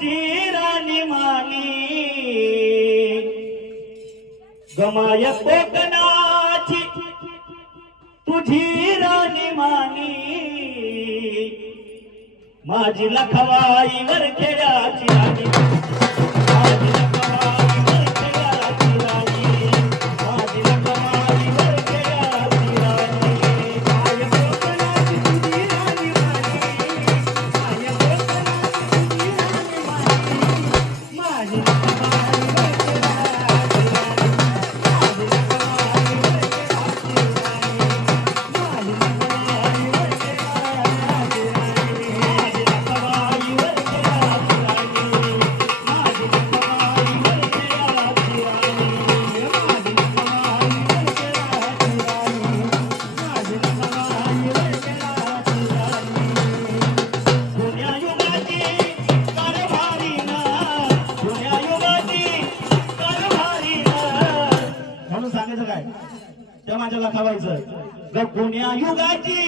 माझी राणी मानी गमाय कोकणाची तुझी राणी मानी माझी लखवाई वर खेळाची राणी माझी लखवाई वर खेळाची राणी माझी लखवाई वर खेळाची राणी माय कोकणाची तुझी राणी मानी माय कोकणाची तुझी राणी मानी माझी लखवाई वर खेळाची राणी माझी लखवाई वर खेळाची राणी माझी लखवाई वर खेळाची राणी माझ्या लखावायचं गुन्ह्या युगाची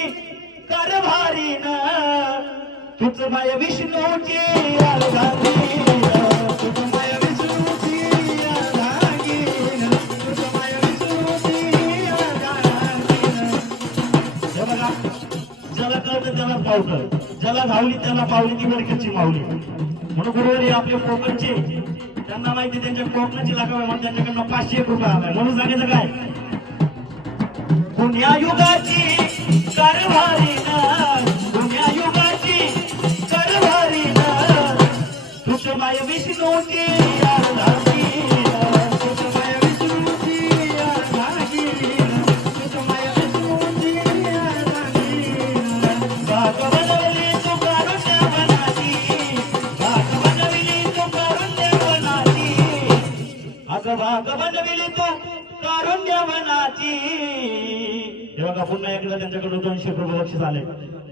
कारभारी न तुझ माय विष्णूची अर्धांगी तुझ माय विष्णूची अर्धांगी तुझ माय विष्णूची अर्धांगी हे बघा ज्याला कळतं त्याला पावतं ज्याला धावली त्याला पावली ती वडकीची माऊली म्हणून गुरुवारी आपले कोकणचे त्यांना माहिती त्यांच्या कोकणाची लागावे म्हणून त्यांच्याकडनं 500 रुपये आलाय म्हणून सांगायचं काय दुनिया युगाची कारभारी ना दुनिया युगाची कारभारी ना तुझ माय विष्णूची अर्धांगी तुझ माय विष्णूची अर्धांगी तुझ माय विष्णूची अर्धांगी भाग बनवली तू कारुण्यवनाची भाग बनवली तू कारुण्यवनाची अगं भाग बनवली तू कारुण्यवनाची हे बघा पुन्हा एकदा त्यांच्याकडून 200 रुपये बक्षीस आले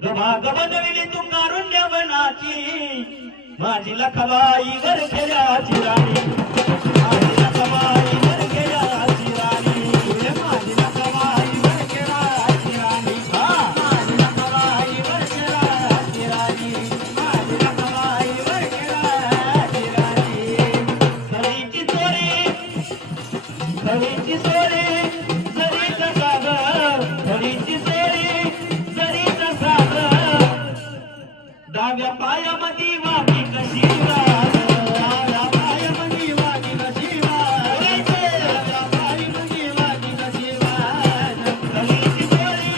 भाग बनविली तू कारुण्यवनाची माझी लखवाई वर खेळाची राणी माझी लखवाई वर खेळाची राणी माझी लखवाई वर खेळाची राणी माझी लखवाई वर खेळाची राणी माझी लखवाई वर खेळाची राणी सरीची चोरी सरीची चोरी सरीचा सागर सरीची चोरी सरीचा सागर डाव्या पायामध्ये वाटी कशी डाव्या पायामध्ये वाटी कशी डाव्या पायामध्ये वाटी कशी सरीची चोरी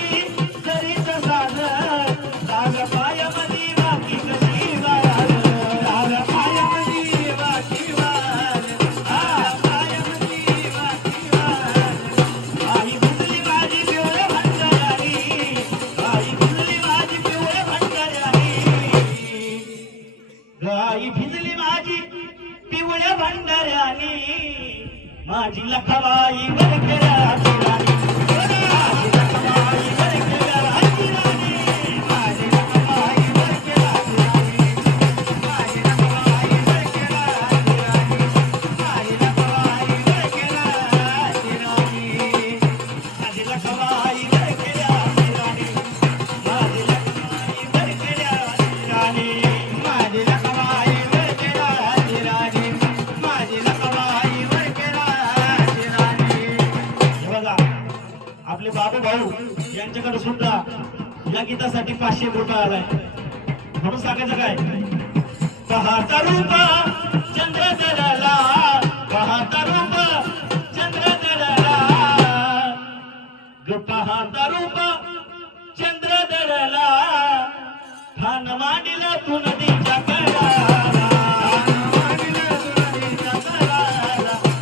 सरीचा सागर डाव्या पायामध्ये वाटी कशी डाव्या पायामध्ये वाटी डाव्या पायामध्ये वाटी आई भिजली माझी पिवळ्या भंडारी आई भिजली माझी पिवळ्या भंडारी आई भिजली माझी पिवळ्या भंडाऱ्यानी माझी लखवाई वर खेळाची राणी माझी लखवाई वर खेळाची राणी माझी लखवाई वर खेळाची राणी माझी लखवाई वर खेळाची राणी माझी लखवाई वर खेळाची राणी माझी लखवाई वर खेळाची राणी माझी लखवाई वर खेळाची राणी माझी लखवाई वर खेळाची राणी माझी लखवाई वर खेळाची राणी हे बघा आपले बाबू भाऊ यांच्याकडे सुद्धा या गीतासाठी 500 रुपये आलाय म्हणून सांगायचं काय पाहता रूप चंद्र दडला पाहता रूप चंद्र दडला ग पाहता रूप चंद्र दडला ठाण मांडलं तू नदीच्या कडाला ठाण मांडलं तू नदीच्या कडाला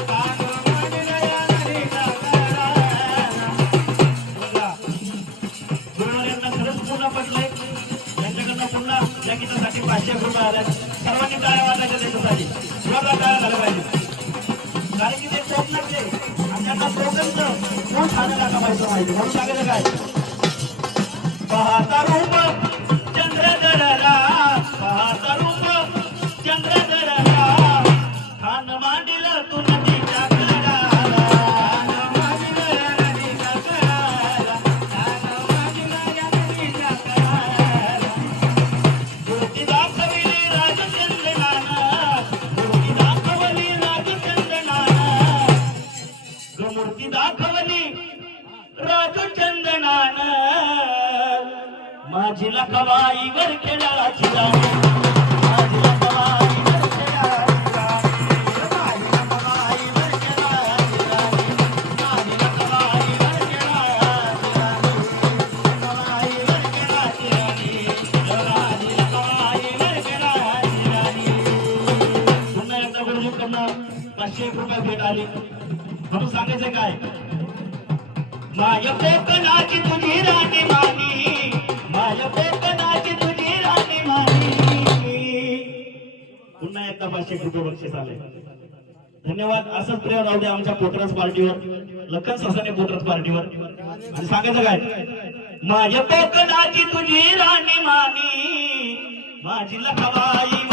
ठाण मांडलं या नदीच्या कडाला बघा गुरुवाऱ्यांना खरंच पुन्हा पटलंय त्यांच्याकडनं पुन्हा या गीतासाठी 500 रुपये आले सर्वांनी टाळ्या वाजायच्या त्याच्यासाठी जोरदार टाळ्या झाल्या पाहिजे कारण की ते कोकणातले आणि त्यांना कोकणचं कोण खाणं टाका पाहिजे माहिती म्हणून सांगायचं काय पाहता रूप चंद्र दडला पाहता रूप चंद्र दडला ठाण मांडलं तू नदीच्या कडाला ठाण मांडलं या नदीच्या कडाला ठाण मांडलं या नदीच्या कडाला ज्योती दाखविली राजचंद्रानं माझी लखबाई वर खेळाची राणी माझी लखबाई वर खेळाची राणी माझी लखबाई वर खेळाची राणी माझी लखबाई वर खेळाची राणी लखबाई वर खेळाची राणी माझी लखबाई वर खेळाची राणी पुन्हा एकदा गुरुजींकडनं 500 रुपये भेट आली म्हणून सांगायचं काय माय कोकणाची तुझी राणी मानी माय कोकणाची तुझी राणी मानी पुन्हा एकदा 500 रुपये बक्षीस आले धन्यवाद असंच प्रेम राहू द्या आमच्या पोटरस पार्टीवर लखन सासाने पोटरस पार्टीवर आणि सांगायचं काय माय कोकणाची तुझी राणी मानी माझी लखबाई